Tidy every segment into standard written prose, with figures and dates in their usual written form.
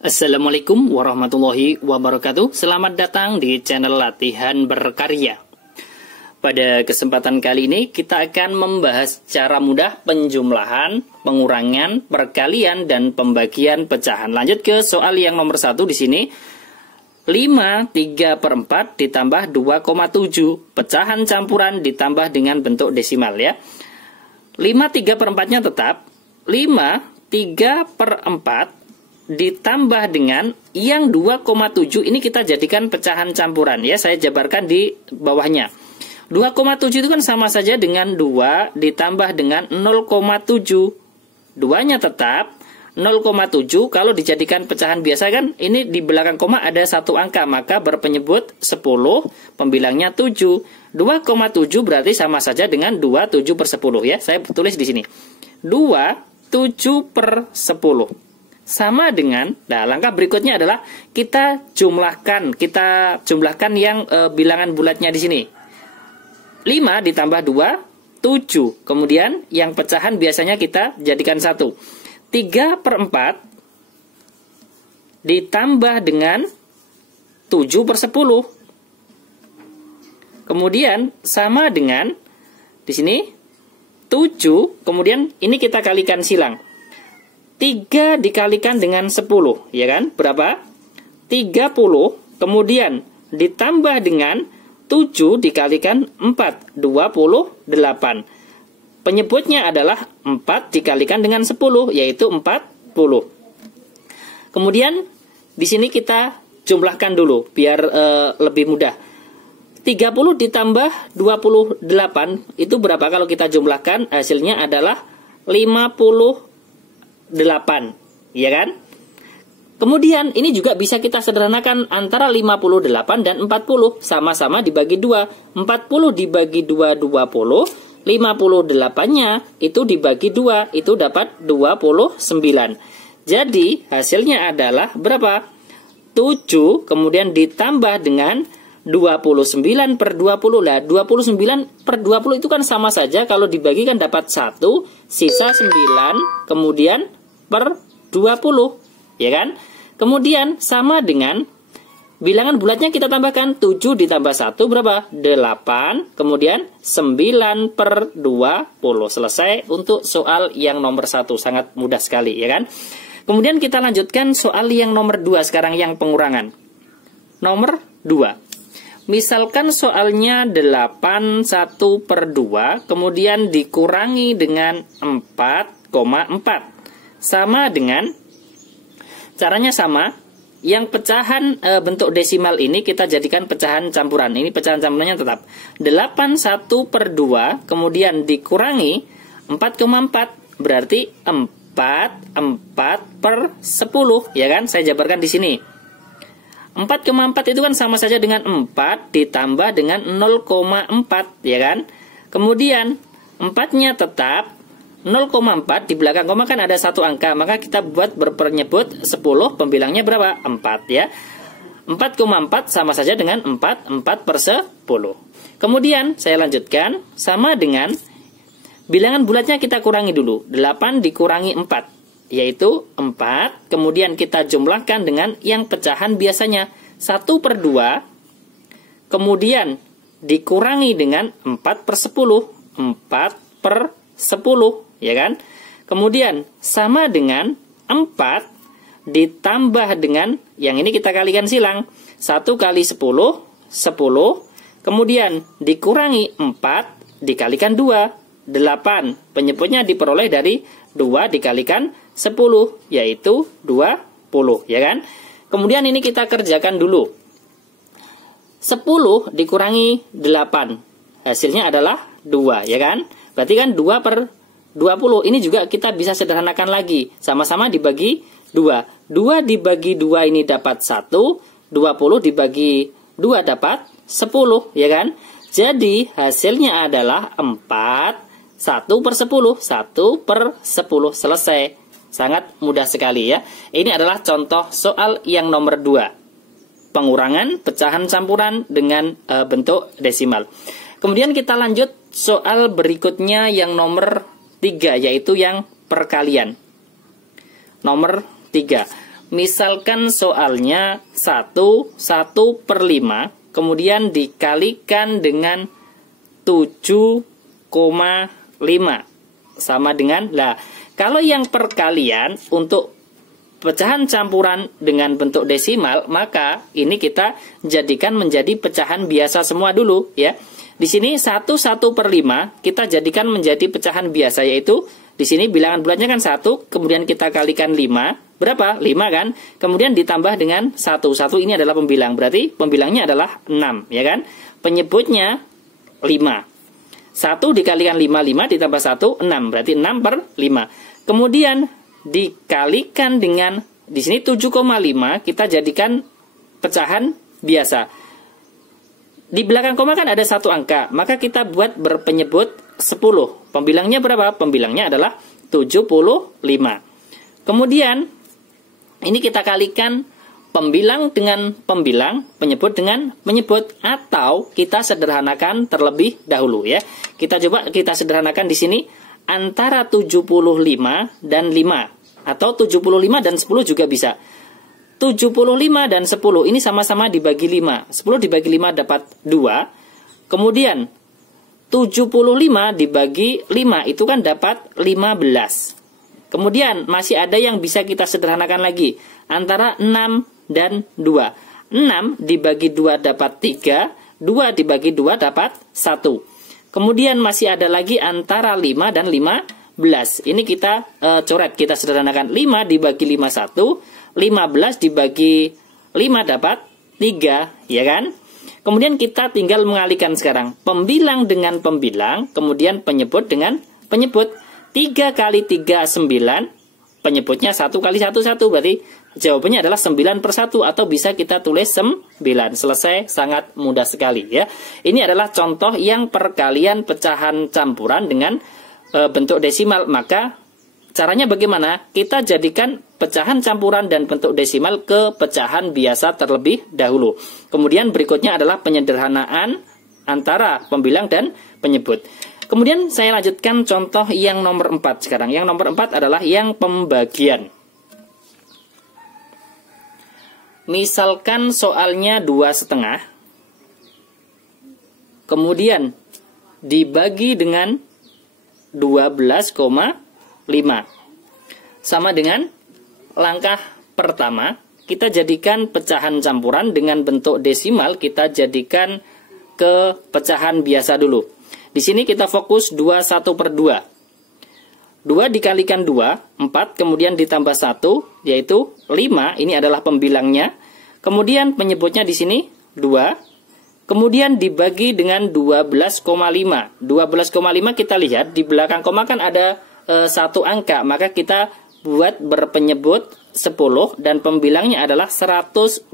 Assalamualaikum warahmatullahi wabarakatuh. Selamat datang di channel Latihan Berkarya. Pada kesempatan kali ini kita akan membahas cara mudah penjumlahan, pengurangan, perkalian, dan pembagian pecahan. Lanjut ke soal yang nomor 1 di sini. 5 3/4 ditambah 2,7. Pecahan campuran ditambah dengan bentuk desimal ya. 5 3/4-nya tetap. 5 3/4 ditambah dengan yang 2,7 ini kita jadikan pecahan campuran ya. Saya jabarkan di bawahnya. 2,7 itu kan sama saja dengan 2 ditambah dengan 0,7. 2-nya tetap 0,7. Kalau dijadikan pecahan biasa kan ini di belakang koma ada satu angka, maka berpenyebut 10, pembilangnya 7. 2,7 berarti sama saja dengan 2 7/10 ya. Saya tulis di sini. 2 7/10. Sama dengan, nah langkah berikutnya adalah kita jumlahkan yang bilangan bulatnya di sini. 5 ditambah 2, 7. Kemudian yang pecahan biasanya kita jadikan 1. 3/4 ditambah dengan 7/10. Kemudian sama dengan di sini 7, kemudian ini kita kalikan silang. 3 dikalikan dengan 10, ya kan? Berapa? 30, kemudian ditambah dengan 7 dikalikan 4, 28. Penyebutnya adalah 4 dikalikan dengan 10, yaitu 40. Kemudian di sini kita jumlahkan dulu, biar lebih mudah. 30 ditambah 28, itu berapa kalau kita jumlahkan? Hasilnya adalah 58, ya kan? Kemudian ini juga bisa kita sederhanakan antara 58 dan 40, sama-sama dibagi 2. 40 dibagi 2 20, 58-nya itu dibagi 2, itu dapat 29. Jadi hasilnya adalah berapa? 7 kemudian ditambah dengan 29/20. Lah 29/20 itu kan sama saja, kalau dibagi kan dapat 1, sisa 9, kemudian per 20, ya kan? Kemudian sama dengan bilangan bulatnya kita tambahkan 7 ditambah 1 berapa? 8, kemudian 9/20. Selesai untuk soal yang nomor 1, sangat mudah sekali, ya kan? Kemudian kita lanjutkan soal yang nomor 2 sekarang, yang pengurangan. Nomor 2. Misalkan soalnya 81/2, kemudian dikurangi dengan 4,4. Sama dengan, caranya sama, yang pecahan bentuk desimal ini kita jadikan pecahan campuran. Ini pecahan campurannya tetap 81/2, kemudian dikurangi 4,4, berarti 4/10, ya kan? Saya jabarkan di sini. 4,4 itu kan sama saja dengan 4 ditambah dengan 0,4, ya kan? Kemudian 4-nya tetap 0,4, di belakang koma kan ada satu angka, maka kita buat berpenyebut 10, pembilangnya berapa? 4 ya. 4,4 sama saja dengan 4/10. Kemudian saya lanjutkan, sama dengan bilangan bulatnya kita kurangi dulu. 8 dikurangi 4, yaitu 4, kemudian kita jumlahkan dengan yang pecahan biasanya 1/2, kemudian dikurangi dengan 4/10, 4/10, ya kan? Kemudian sama dengan 4 ditambah dengan yang ini kita kalikan silang. 1 kali 10, 10, kemudian dikurangi 4 dikalikan 2, 8. Penyebutnya diperoleh dari 2 dikalikan 10, yaitu 20, ya kan? Kemudian ini kita kerjakan dulu. 10 dikurangi 8, hasilnya adalah 2, ya kan? Berarti kan 2/20. Ini juga kita bisa sederhanakan lagi, sama-sama dibagi 2. 2 dibagi 2 ini dapat 1, 20 dibagi 2 dapat 10, ya kan? Jadi hasilnya adalah 4, 1/10, 1/10. Selesai. Sangat mudah sekali ya. Ini adalah contoh soal yang nomor 2. Pengurangan pecahan campuran dengan bentuk desimal. Kemudian kita lanjut soal berikutnya yang nomor 3, yaitu yang perkalian. Nomor 3. misalkan soalnya 1 per 5, kemudian dikalikan dengan 7,5. Sama dengan, kalau yang perkalian untuk pecahan campuran dengan bentuk desimal, maka ini kita jadikan menjadi pecahan biasa semua dulu ya. Di sini 1 per 5 kita jadikan menjadi pecahan biasa, yaitu di sini bilangan bulatnya kan 1, kemudian kita kalikan 5. Berapa? 5 kan? Kemudian ditambah dengan 1. 1 ini adalah pembilang, berarti pembilangnya adalah 6 ya kan? Penyebutnya 5. 1 dikalikan 5, 5 ditambah 1, 6. Berarti 6 per 5. Kemudian dikalikan dengan, di sini 7,5 kita jadikan pecahan biasa. Di belakang koma kan ada 1 angka, maka kita buat berpenyebut 10. Pembilangnya berapa? Pembilangnya adalah 75. Kemudian ini kita kalikan pembilang dengan pembilang, penyebut dengan penyebut, atau kita sederhanakan terlebih dahulu ya. Kita sederhanakan di sini antara 75 dan 5, atau 75 dan 10 juga bisa. 75 dan 10 ini sama-sama dibagi 5. 10 dibagi 5 dapat 2. Kemudian 75 dibagi 5 itu kan dapat 15. Kemudian masih ada yang bisa kita sederhanakan lagi, antara 6 dan 2. 6 dibagi 2 dapat 3, 2 dibagi 2 dapat 1. Kemudian masih ada lagi antara 5 dan 15. Ini kita coret, kita sederhanakan. 5 dibagi 5 1, 15 dibagi 5 dapat 3, ya kan? Kemudian kita tinggal mengalihkan sekarang. Pembilang dengan pembilang, kemudian penyebut dengan penyebut. 3 kali 3, 9. Penyebutnya 1 kali 1, 1. Berarti jawabannya adalah 9 per 1. Atau bisa kita tulis 9. Selesai, sangat mudah sekali ya. Ini adalah contoh yang perkalian pecahan campuran dengan bentuk desimal. Maka caranya bagaimana? Kita jadikan pecahan campuran dan bentuk desimal ke pecahan biasa terlebih dahulu. Kemudian berikutnya adalah penyederhanaan antara pembilang dan penyebut. Kemudian saya lanjutkan contoh yang nomor 4 sekarang. Yang nomor 4 adalah yang pembagian. Misalkan soalnya 2,5. Kemudian dibagi dengan 12,5. Sama dengan langkah pertama, kita jadikan pecahan campuran dengan bentuk desimal, kita jadikan ke pecahan biasa dulu. Di sini kita fokus 21 per 2. 2 dikalikan 2, 4, kemudian ditambah 1, yaitu 5, ini adalah pembilangnya. Kemudian penyebutnya di sini 2, kemudian dibagi dengan 12,5. 12,5 kita lihat, di belakang koma kan ada 1 angka, maka kita buat berpenyebut 10 dan pembilangnya adalah 125.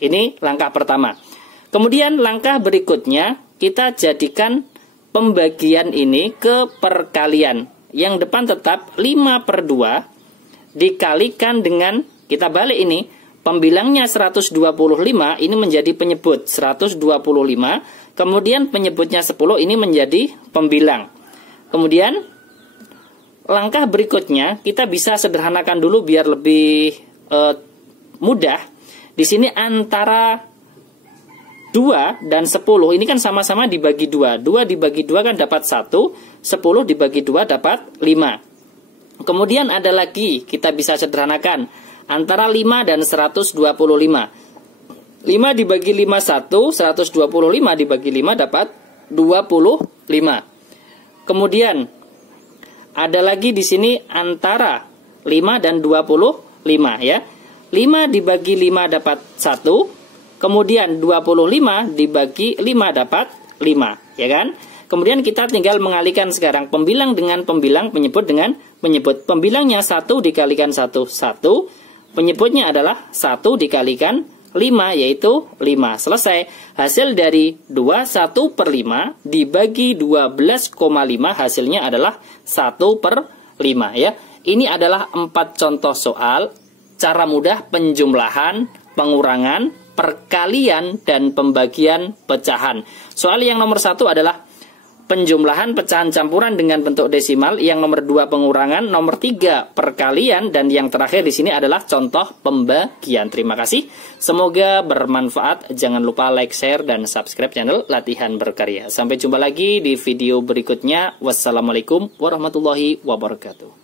Ini langkah pertama. Kemudian langkah berikutnya kita jadikan pembagian ini ke perkalian. Yang depan tetap 5 per 2 dikalikan dengan, kita balik ini, pembilangnya 125, ini menjadi penyebut 125, kemudian penyebutnya 10, ini menjadi pembilang. Kemudian langkah berikutnya kita bisa sederhanakan dulu biar lebih mudah. Di sini antara 2 dan 10 ini kan sama-sama dibagi 2. 2 dibagi 2 kan dapat 1, 10 dibagi 2 dapat 5. Kemudian ada lagi kita bisa sederhanakan antara 5 dan 125. 5 dibagi 5 1, 125 dibagi 5 dapat 25. Kemudian ada lagi di sini antara 5 dan 25 ya. 5 dibagi 5 dapat 1. Kemudian 25 dibagi 5 dapat 5, ya kan? Kemudian kita tinggal mengalihkan sekarang pembilang dengan pembilang, penyebut dengan penyebut. Pembilangnya 1 dikalikan 1, 1. Penyebutnya adalah 1 dikalikan 5, yaitu 5. Selesai. Hasil dari 21 per 5 dibagi 12,5 hasilnya adalah 1 per 5 ya. Ini adalah 4 contoh soal cara mudah penjumlahan, pengurangan, perkalian, dan pembagian pecahan. Soal yang nomor 1 adalah penjumlahan pecahan campuran dengan bentuk desimal, yang nomor 2 pengurangan, nomor 3 perkalian, dan yang terakhir di sini adalah contoh pembagian. Terima kasih. Semoga bermanfaat. Jangan lupa like, share, dan subscribe channel Latihan Berkarya. Sampai jumpa lagi di video berikutnya. Wassalamualaikum warahmatullahi wabarakatuh.